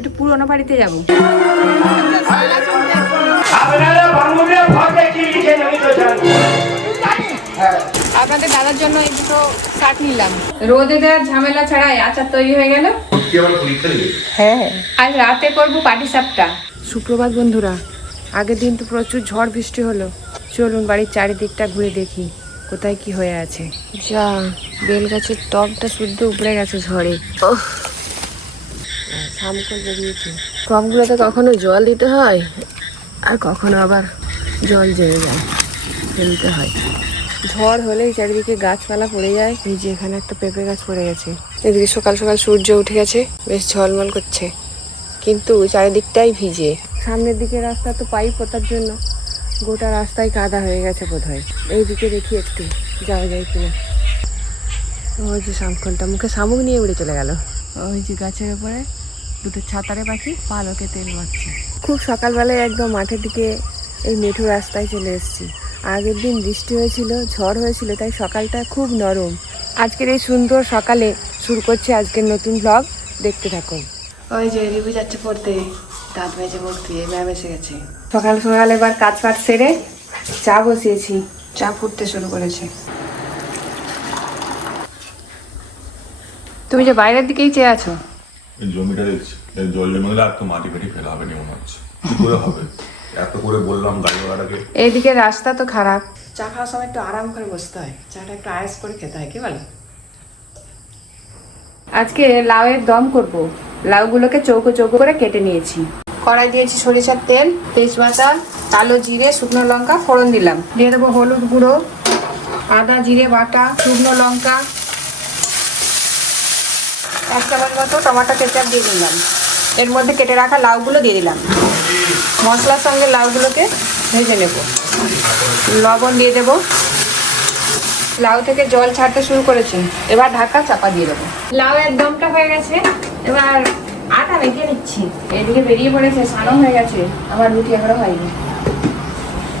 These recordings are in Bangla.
একটু পুরোনো বাড়িতে যাব। আপনাদের দাদার জন্য এই দুটো শার্ট নিলাম। রোদে দেওয়ার ঝামেলা ছাড়াই আচার তৈরি হয়ে গেল। কি আবার পরীক্ষা নেবে? হ্যাঁ আজ রাতে করব পাটি সাপটা। সুপ্রভাত বন্ধুরা আগের দিন তো প্রচুর ঝড় বৃষ্টি হলো। চলুন বাড়ির চারিদিকটা ঘুরে দেখি কোথায় কি হয়ে আছে। যা বেল গাছের টবটা শুদ্ধ উপড়ে গেছে ঝড়ে। সামকল বেরিয়েছে টবগুলোতে কখনো জল দিতে হয় আর কখনো আবার জল জেগে যায়, ফেলতে হয়। ঝড় হলেই চারিদিকে গাছপালা পড়ে যায়। এই যে এখানে একটা পেঁপে গাছ পড়ে গেছে। এদিকে সকাল সকাল সূর্য উঠে গেছে, বেশ ঝলমল করছে। কিন্তু চারিদিকটাই ভিজে। সামনের দিকে রাস্তা তো পাইপ পোতার জন্য। গোটা রাস্তায় কাদা হয়ে গেছে বোধ হয় এইদিকে দেখি একটু যাওয়া যায় কিনা। ওই যে শামকনটা মুখে শামুক নিয়ে উড়ে চলে গেল। ওই যে গাছের উপরে দুটো ছাতারে পাখি পালকে তেল মারছে। খুব সকালবেলায় একদম মাঠের দিকে এই মেঠো রাস্তায় চলে এসেছি। আগের দিন বৃষ্টি হয়েছিল ঝড় হয়েছিল তাই সকালটা খুব নরম। আজকের এই সুন্দর সকালে শুরু করছে আজকের নতুন ব্লগ দেখতে থাকুন। ওই যে রিভু যাচ্ছে পড়তে দাঁত বেজে মুখ দিয়ে ম্যাম এসে গেছে। সকাল সকাল এবার কাজ ফাজ সেরে চা বসিয়েছি। চা ফুটতে শুরু করেছে। তুমি যে বাইরের দিকেই চেয়ে আছো? এই জমিটা দেখছি এই জল জমে গেলে আর তো মাটি ফাটি ফেলা হবে নি মনে হচ্ছে। কি করে হবে? এত করে বললাম গাড়িওয়ালাকে। এইদিকে রাস্তা তো খারাপ। চা খাওয়ার সময় একটু আরাম করে বসতে হয়। চাটা একটু আয়েস করে খেতে হয় কি বলো? আজকে লাউয়ের দম করব। লাউগুলোকে চৌকো চৌকো করে কেটে নিয়েছি। কড়াই দিয়েছি সরিষার তেল তেজপাতা কালো জিরে শুকনো লঙ্কা ফোড়ন দিলাম। দিয়ে দেবো হলুদ গুঁড়ো আদা জিরে বাটা শুকনো লঙ্কা এক চামচ মতো টমেটো কেচাপ দিয়ে দিলাম। এর মধ্যে কেটে রাখা লাউগুলো দিয়ে দিলাম। মশলার সঙ্গে লাউগুলোকে ভেজে নেব। লবণ দিয়ে দেব। লাউ থেকে জল ছাড়তে শুরু করেছে। এবার ঢাকা চাপা দিয়ে দেবো। লাউ এর দমটা হয়ে গেছে। এবার আটা মেখে নিচ্ছি। এদিকে বেরিয়ে পড়েছে সানো হয়ে গেছে। আমার রুটি এখনও হয়নি।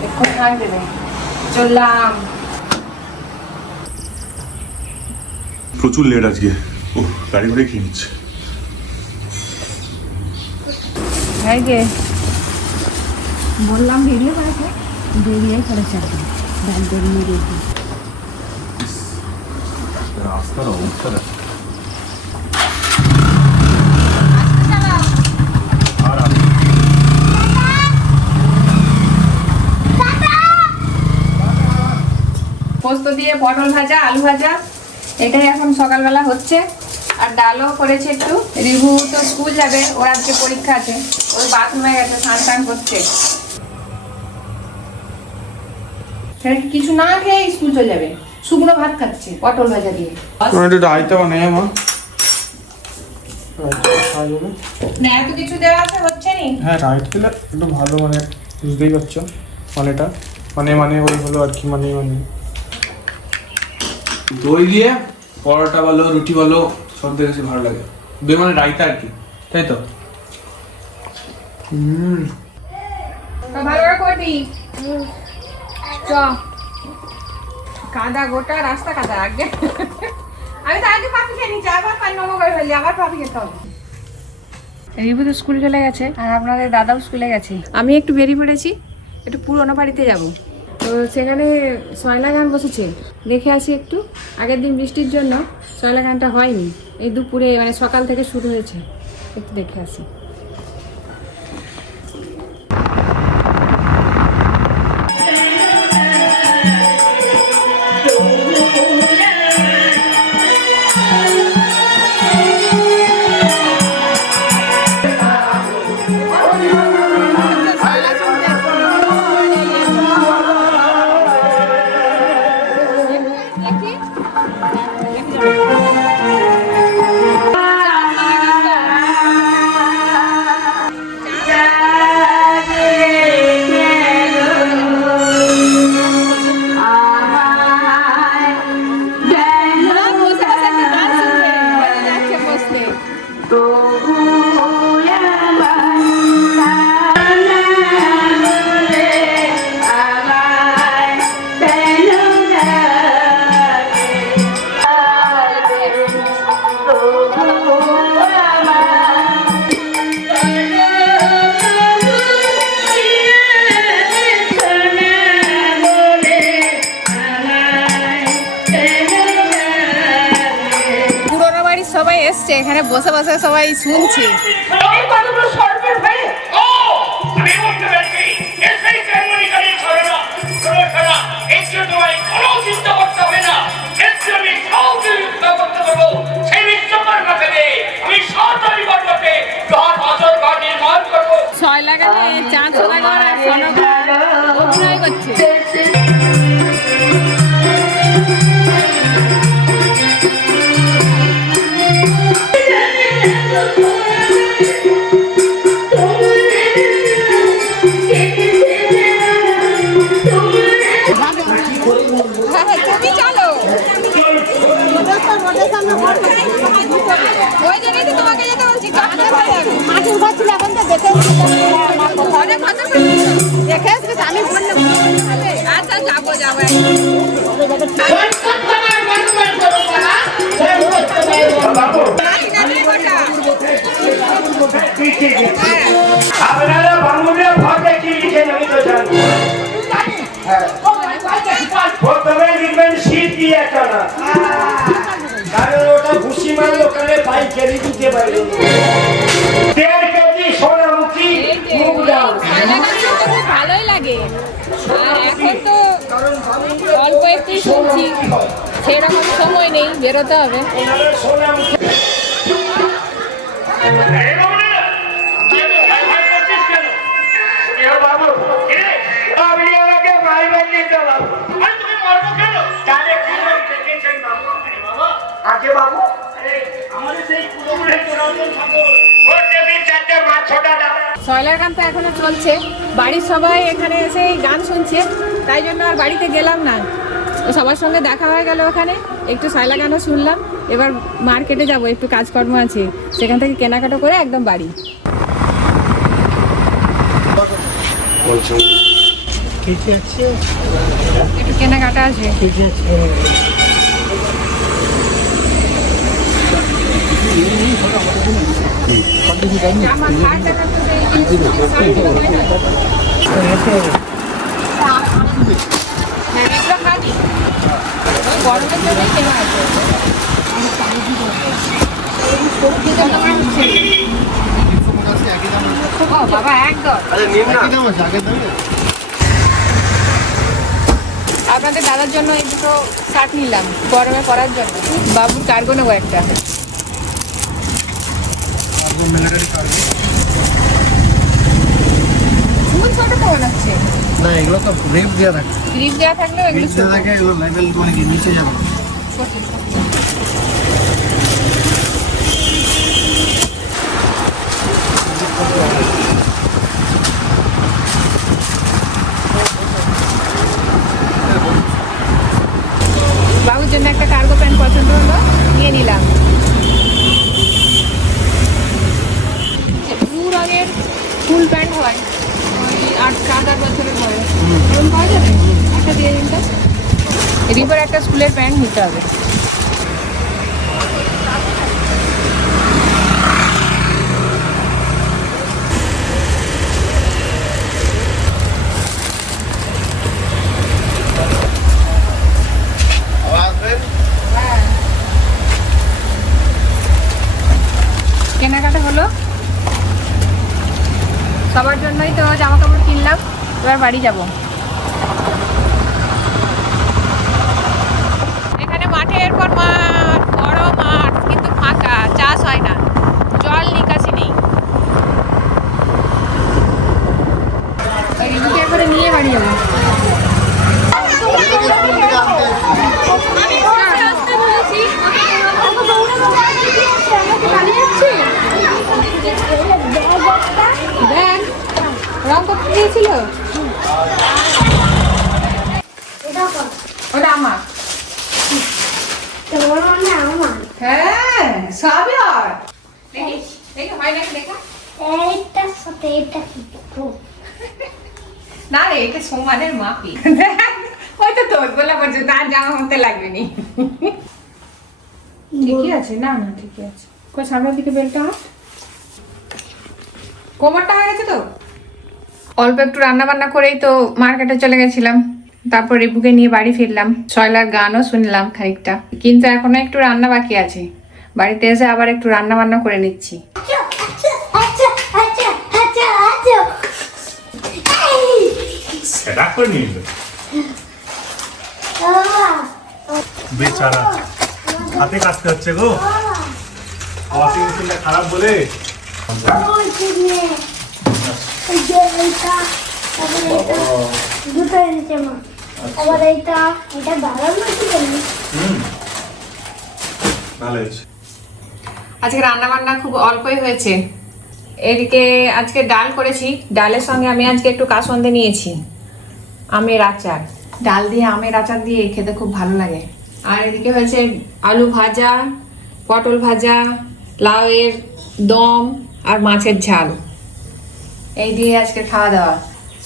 এক্ষুন খান দেবে। চললাম। প্রচুর লেট আজকে। ও গাড়ি ঘুরে নিচ্ছে। বললাম বেরিয়ে পড়েছে বেরিয়ে পড়েছে একদম ব্যাগ বেরিয়ে রেখে রাস্তার অবস্থা দেখো। আর আমি পোস্ত দিয়ে পটল ভাজা আলু ভাজা এটাই এখন সকালবেলা হচ্ছে। আর ডালও করেছে একটু। রিভু তো স্কুল যাবে ওর আজকে পরীক্ষা আছে। ওর বাথরুমে গেছে স্নান টান করছে। কিছু না খেয়ে স্কুল চলে যাবে। শুকনো ভাত খাচ্ছে পটল ভাজা দিয়ে। আমার একটু রায়তা বানাই আমার রায়তা খাওয়া যাবে। না এত কিছু দেওয়া আছে হচ্ছে নি? হ্যাঁ দিলে একটু ভালো মানে বুঝতেই পারছ মানেটা। মানে মানে ওই হলো আর কি মানে মানে। দই দিয়ে পরোটা বলো রুটি বলো সব থেকে বেশি ভালো লাগে। দই মানে রায়তা আর কি তাই তো? হুম। ভালো করে করবি। চ। কাদা গোটা রাস্তা কাদা আগে। আমি তো আগে পাপি খেয়ে নিচ্ছি আবার পানি নম করে ফেলি আবার পাপি খেতে হবে। রিভু তো স্কুল চলে গেছে। আর আপনাদের দাদাও স্কুলে গেছে। আমি একটু বেরিয়ে পড়েছি একটু পুরোনো বাড়িতে যাব। তো সেখানে সয়লা গান বসেছে দেখে আসি একটু। আগের দিন বৃষ্টির জন্য সয়লা গানটা হয়নি। এই দুপুরে মানে সকাল থেকে শুরু হয়েছে। একটু দেখে আসি। কর্মকে ঘর বসে ঘর নির্মাণ করব ছয় লাগালে চাঁদ সনগর অভিনয় করছে। চোরানো ঠাকুর। ওর টেবিল চারটে মাছ ছোটা ডাল। সয়লার গান তো এখনও চলছে বাড়ির সবাই এখানে এসে গান শুনছে, তাই জন্য আর বাড়িতে গেলাম না সবার সঙ্গে দেখা হয়ে গেল ওখানে একটু সাইলা গানও শুনলাম এবার মার্কেটে যাব একটু কাজকর্ম আছে সেখান থেকে কেনাকাটা করে একদম বাড়ি। একটু কেনাকাটা আছে দেখা তো সেই- হ্যাঁ, এগুলো খাবি? ওই গরমের জন্যই কেনা আছে। ও বাবা একদম আপনাদের দাদার জন্য এই দুটো শার্ট নিলাম গরমে পরার জন্য। বাবুর কার্গো নেব একটা। ছোট না এগুলো তো রেপ দেওয়া থাকে গ্রিপ দেওয়া থাকলেও এগুলো দেওয়া থাকে এগুলো লেভেল মানে নিচে যাবে বাবুর জন্য একটা কার্গো প্যান্ট পছন্দ হলো নিয়ে নিলাম ব্লু রঙের ফুল প্যান্ট হয় ওই আট সাত আট বছরের বয়স এরকম পাওয়া যাবে একটা দিয়ে দিন তো রিপোর একটা স্কুলের প্যান্ট নিতে হবে। কেনাকাটা হলো সবার জন্যই তো জামা কাপড় কিনলাম, এবার বাড়ি যাব এখানে মাঠের পর মাঠ বড় মাঠ কিন্তু ফাঁকা চাষ হয় না জল নিকাশি নেই ওই রিবুকে একবারে নিয়ে বাড়ি যাব ব্যাগ রং করতে দিয়েছিল ওটা আমার হ্যাঁ সবই আর দেখি দেখি হয় নাকি দেখা এইটার সাথে এটা কি না রে এটা সমানের মাপি ওই তো তোর বলা বলছে তার জামা হতে লাগবে নি ঠিকই আছে না না ঠিকই আছে কই সামনের দিকে বেলটা হাত কোমরটা হয়ে গেছে তো অল্প একটু রান্না বান্না করেই তো মার্কেটে চলে গেছিলাম তারপর রিপুকে নিয়ে বাড়ি ফিরলাম শয়লার গানও শুনলাম খানিকটা কিন্তু এখনও একটু রান্না বাকি আছে বাড়িতে এসে আবার একটু রান্না বান্না করে নিচ্ছি আচ্ছা আচ্ছা আচ্ছা আচ্ছা ডাক করে নিয়ে এলো বাবা বেচারা। হাতে কাটতে হচ্ছে গো। ওয়াশিং মেশিনটা খারাপ বলে। আজকে রান্না বান্না খুব অল্পই হয়েছে। এদিকে আজকে ডাল করেছি। ডালের সঙ্গে আমি আজকে একটু কাসন্দে নিয়েছি। আমের আচার। ডাল দিয়ে আমের আচার দিয়ে খেতে খুব ভালো লাগে। আর এদিকে হয়েছে আলু ভাজা পটল ভাজা লাউয়ের দম আর মাছের ঝাল। এই দিয়ে আজকে খাওয়া দাওয়া।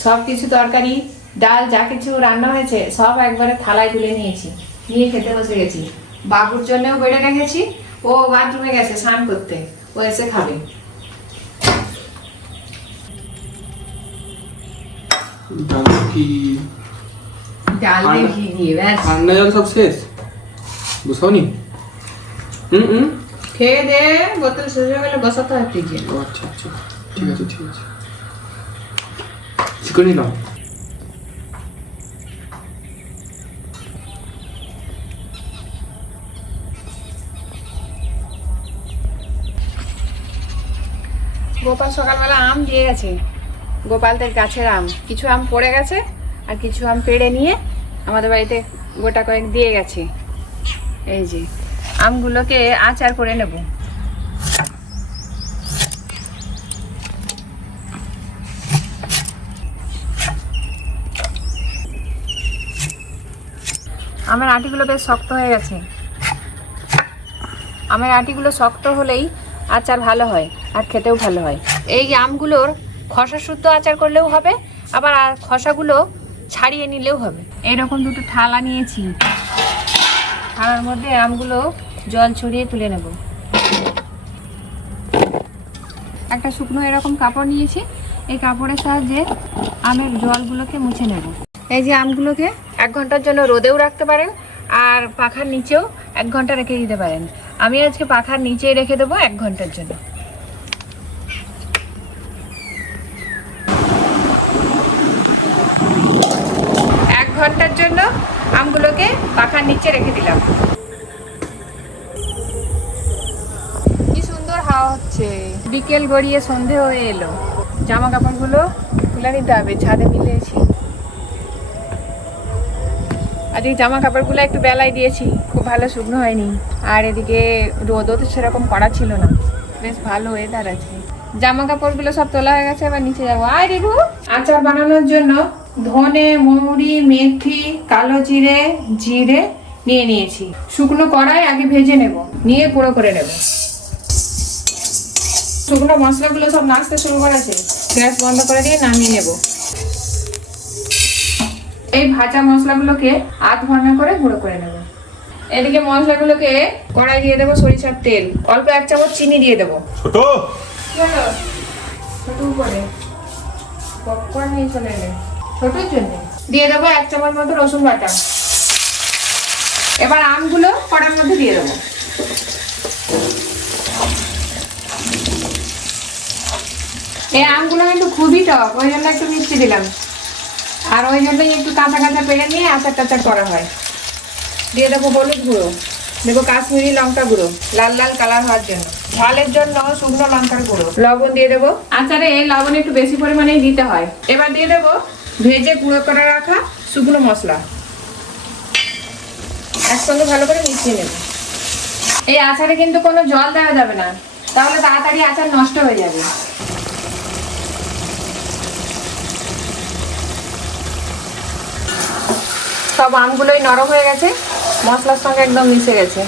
সব কিছু তরকারি ডাল যা কিছু রান্না হয়েছে সব একবারে থালায় তুলে নিয়েছি। নিয়ে খেতে বসে গেছি। বাবুর জন্যও বেড়ে রেখেছি ও বাথরুমে গেছে স্নান করতে। ও এসে খাবে। ডাল কি ডাল দিয়ে ঘি দিয়ে ব্যাস। ঠান্ডা জল সব শেষ? বুঝাওনি হুম হুম? খেয়ে দে বোতল শেষ হয়ে গেলে বসাতে হয় ফ্রিজে। ও আচ্ছা আচ্ছা। ঠিক আছে ঠিক আছে। চিকনি নাও। গোপাল সকালবেলা আম দিয়ে গেছে। গোপালদের গাছের আম। কিছু আম পড়ে গেছে আর কিছু আম পেড়ে নিয়ে আমাদের বাড়িতে গোটা কয়েক দিয়ে গেছে। এই যে, আমগুলোকে আচার করে নেব। আমের আটিগুলো বেশ শক্ত হয়ে গেছে। আমের আটিগুলো শক্ত হলেই আচার ভালো হয় আর খেতেও ভালো হয়। এই আমগুলোর খসা শুদ্ধ আচার করলেও হবে, আবার খসাগুলো ছাড়িয়ে নিলেও হবে। এইরকম দুটো থালা নিয়েছি। থালার মধ্যে আমগুলো জল ছড়িয়ে তুলে নেব। একটা শুকনো এরকম কাপড় নিয়েছি, এই কাপড়ের সাহায্যে আমের জলগুলোকে মুছে নেব। এই যে আমগুলোকে এক ঘণ্টার জন্য রোদেও রাখতে পারেন, আর পাখার নিচেও এক ঘণ্টা রেখে দিতে পারেন। আমি আজকে পাখার নিচেই রেখে দেবো এক ঘণ্টার জন্য এক ঘণ্টার জন্য আমগুলোকে পাখার নিচে রেখে দিলাম কি সুন্দর হাওয়া হচ্ছে। বিকেল গড়িয়ে সন্ধে হয়ে এলো। জামা কাপড়গুলো তুলে নিতে হবে, ছাদে মিলেছি আজকে জামা কাপড়গুলো একটু বেলায় দিয়েছি, খুব ভালো শুকনো হয়নি। আর এদিকে রোদও তো সেরকম করা ছিল না। বেশ ভালো ওয়েদার আছে। জামা কাপড়গুলো সব তোলা হয়ে গেছে, এবার নিচে যাব। আয় রেখু আচার বানানোর জন্য ধনে, মৌরি, মেথি, কালো জিরে জিরে নিয়ে নিয়েছি। শুকনো কড়াই আগে ভেজে নেব। নিয়ে গুঁড়ো করে নেব। শুকনো মশলাগুলো সব নাচতে শুরু করেছে। গ্যাস বন্ধ করে দিয়ে নামিয়ে নেব। এই ভাজা মশলাগুলোকে আধ ভাঙা করে গুঁড়ো করে নেব। এদিকে মশলাগুলোকে কড়াই দিয়ে দেবো সরিষার তেল। অল্প এক চামচ চিনি দিয়ে দেবো। ছোট। ছোট করে পপকর্ন নিয়ে চলে এলে। ছোটোর জন্য। দিয়ে দেবো এক চামচ মতো রসুন বাটা। এবার আমগুলো কড়ার মধ্যে দিয়ে দেবো। এই আমগুলো কিন্তু খুবই টক ওই জন্য একটু মিষ্টি দিলাম। আর ওই জন্যই একটু কাঁচা কাঁচা পেরে নিয়ে আচার টাচার করা হয়। দিয়ে দেবো হলুদ গুঁড়ো দেবো কাশ্মীরি লঙ্কা গুঁড়ো লাল লাল কালার হওয়ার জন্য। ঝালের জন্য শুকনো লঙ্কার গুঁড়ো। লবণ দিয়ে দেবো। আচারে লবণ একটু বেশি পরিমাণেই দিতে হয়। এবার দিয়ে দেবো ভেজে গুঁড়ো করে রাখা শুকনো মশলা। একসঙ্গে ভালো করে মিশিয়ে নেব। এই আচারে কিন্তু কোনো জল দেওয়া যাবে না। তাহলে তাড়াতাড়ি আচার নষ্ট হয়ে যাবে। সব আমগুলোই নরম হয়ে গেছে। মশলার সঙ্গে একদম মিশে গেছে।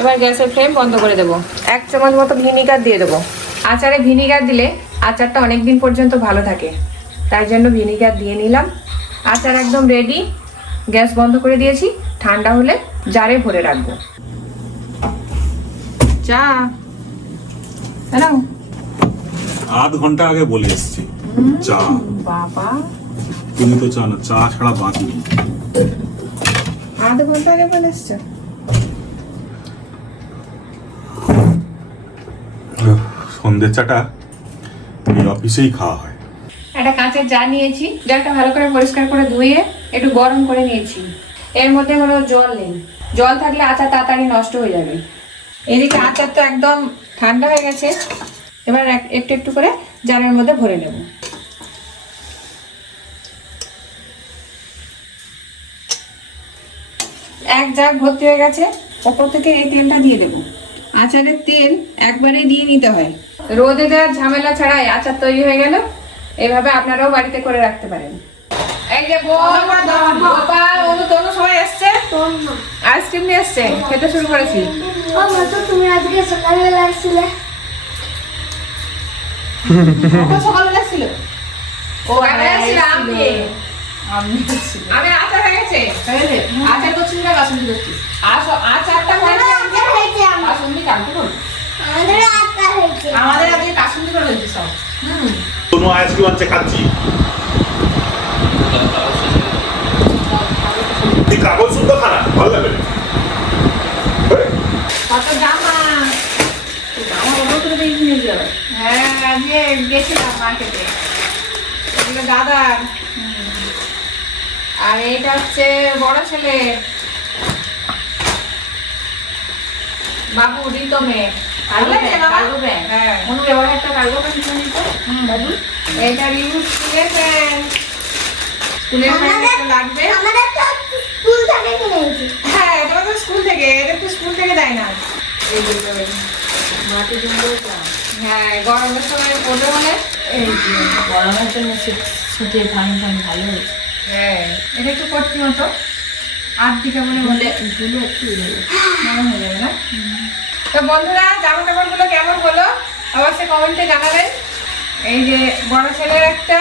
এবার গ্যাসের ফ্লেম বন্ধ করে দেবো। এক চামচ মতো ভিনিগার দিয়ে দেবো। আচারে ভিনিগার দিলে আচারটা অনেক দিন পর্যন্ত ভালো থাকে। তাই জন্য ভিনিগার দিয়ে নিলাম। আচার একদম রেডি গ্যাস বন্ধ করে দিয়েছি। ঠান্ডা হলে জারে ভরে রাখব। চা। হ্যালো আধ ঘণ্টা আগে বলে এসছি। চা। বাবা। তুমি তো চা না চা ছাড়া বাঁচি আধ ঘণ্টা আগে বলে এসছো? সন্ধ্যের চাটা এই অফিসেই খাওয়া হয়। একটা কাঁচের জার নিয়েছি জারটা ভালো করে পরিষ্কার করে ধুয়ে একটু গরম করে নিয়েছি। এর মধ্যে কোনো জল নেই। জল থাকলে আচার তাড়াতাড়ি নষ্ট হয়ে যাবে। এদিকে আচার তো একদম ঠান্ডা হয়ে গেছে। এবার একটু একটু করে জারের মধ্যে ভরে নেব। এক জাগ ভর্তি হয়ে গেছে ওপর থেকে এই তেলটা দিয়ে দেবো। আচারের তেল একবারে দিয়ে নিতে হয়। রোদে দেওয়ার ঝামেলা ছাড়াই আচার তৈরি হয়ে গেল। এভাবে আপনারাও বাড়িতে করে রাখতে পারেন। এই যে সবাই এসছে? আইসক্রিম নিয়ে এসছে খেতে শুরু করেছি। ও মা তো তুমি আজকে সকালবেলা আসছিলে সকালবেলা ছিল ও আমি আমি আমি আচার হয়ে গেছে? আচার করছিস না বাসন্তী করছিস আস- আচারটা হয়েছে? বাসন্তী কালকে করব। আমাদের আচার হয়েছে। আমাদের আজকে কাসুন্দি করে হয়েছে সব। হুম। কোনো আইসক্রিম আছে খাচ্ছি। কাগজ শুদ্ধ খানা ভালো লাগবে কত জামা জামা কত করে দিয়ে কিনে যাবে? হ্যাঁ আজকে গেছিলাম মার্কেটে হুম। আর এইটা হচ্ছে বড় ছেলে। বাবু রিতমে হ্যাঁ। তো স্কুল থেকে হ্যাঁ এটা তো স্কুল থেকে। এটা তো স্কুল থেকে দেয় না। হ্যাঁ গরমের সময় পড়বে বলে এই গরমের জন্য ধান ভালো হয়েছে। হ্যাঁ এটা একটু করছি মতো আট দিকে বলে বলে ধুলো একটু নরম হয়ে যাবে না? তো বন্ধুরা জামা কাপড়গুলো কেমন হলো? অবশ্যই কমেন্টে জানাবেন। এই যে বড় ছেলের একটা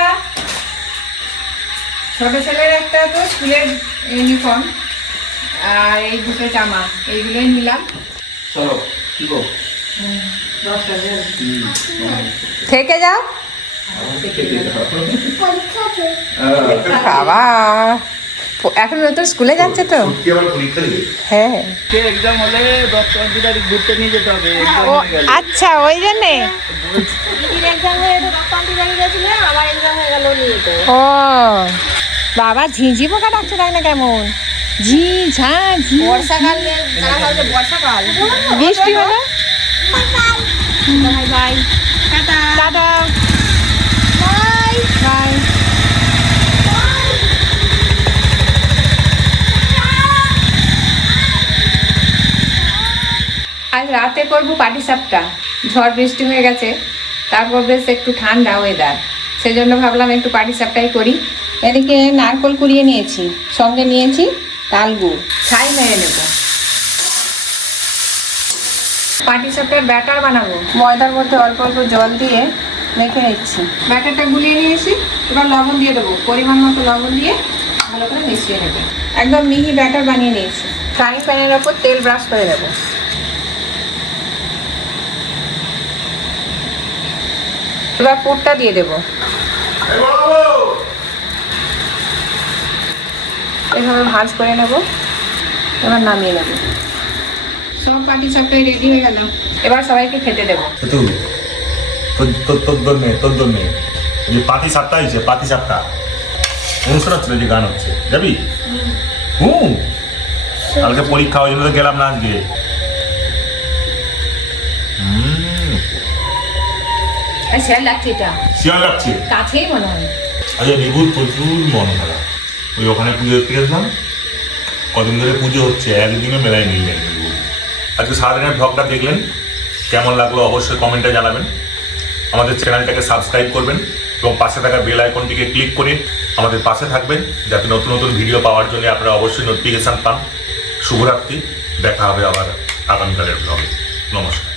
ছোট ছেলের একটা তো স্কুলের ইউনিফর্ম আর এই দুটো জামা এইগুলোই নিলাম। চলো কি গো? থেকে যাও। বাবা এখন নতুন স্কুলে যাচ্ছে তো। কি আবার পরীক্ষা হ্যাঁ এক্সাম হলে দশ পনেরো আগে ঘুরতে নিয়ে যেতে হবে ও আচ্ছা ওই জন্যে? ও বাবা ঝিঝি পোকা ডাকছে দেখ না কেমন? ঝি। ঝা ঝি বর্ষাকাল বর্ষাকাল। বৃষ্টি হলো? Bye bye. Tata. Tata bye bye আজ রাতে করব পাটি সাপটা। ঝড় বৃষ্টি হয়ে গেছে, তারপর বেশ একটু ঠান্ডা ওয়েদার সেজন্য ভাবলাম একটু পাটি সাপটাই করি। এদিকে নারকল কুড়িয়ে নিয়েছি, সঙ্গে নিয়েছি তাল গুড় ছাই মেরে নেব পাটি সাপটার ব্যাটার বানাবো। ময়দার মধ্যে অল্প অল্প জল দিয়ে মেখে নিচ্ছি। ব্যাটারটা গুলিয়ে নিয়েছি, এবার লবণ দিয়ে দেবো। পরিমাণ মতো লবণ দিয়ে ভালো করে মিশিয়ে নেবে। একদম মিহি ব্যাটার বানিয়ে নিয়েছি। ফ্রাইং প্যানের ওপর তেল ব্রাশ করে দেবো এবার পুরটা দিয়ে দেবো। এভাবে ভাঁজ করে নেব। এবার নামিয়ে নেব। সব পাটি সবটাই রেডি হয়ে গেল। এবার সবাইকে খেতে দেবো। তোর তোর তোর জন্যে তোর জন্যে। এই যে পাতি সাপটা হয়েছে পাতি সাপটা অনুষ্ঠান হচ্ছিল যে গান হচ্ছে। যাবি? হুম। কালকে পরীক্ষা ওই জন্য তো গেলাম না আজকে। হুম। সে লাগছে এটা। শিয়াল লাগছে? কাছেই মনে হয়। আচ্ছা প্রচুর মন খারাপ। ওই ওখানে পুজো দেখতে গেছিলাম। কদিন ধরে পুজো হচ্ছে একদিনও মেলায় আজকে সারাদিনের ব্লগটা দেখলেন। কেমন লাগল অবশ্যই কমেন্টে জানাবেন। আমাদের চ্যানেলটাকে সাবস্ক্রাইব করবেন এবং পাশে থাকা বেল আইকনটিকে ক্লিক করে আমাদের পাশে থাকবেন যাতে নতুন নতুন ভিডিও পাওয়ার জন্য আপনারা অবশ্যই নোটিফিকেশান পান। শুভরাত্রি দেখা হবে আবার আগামীকালের ব্লগে নমস্কার।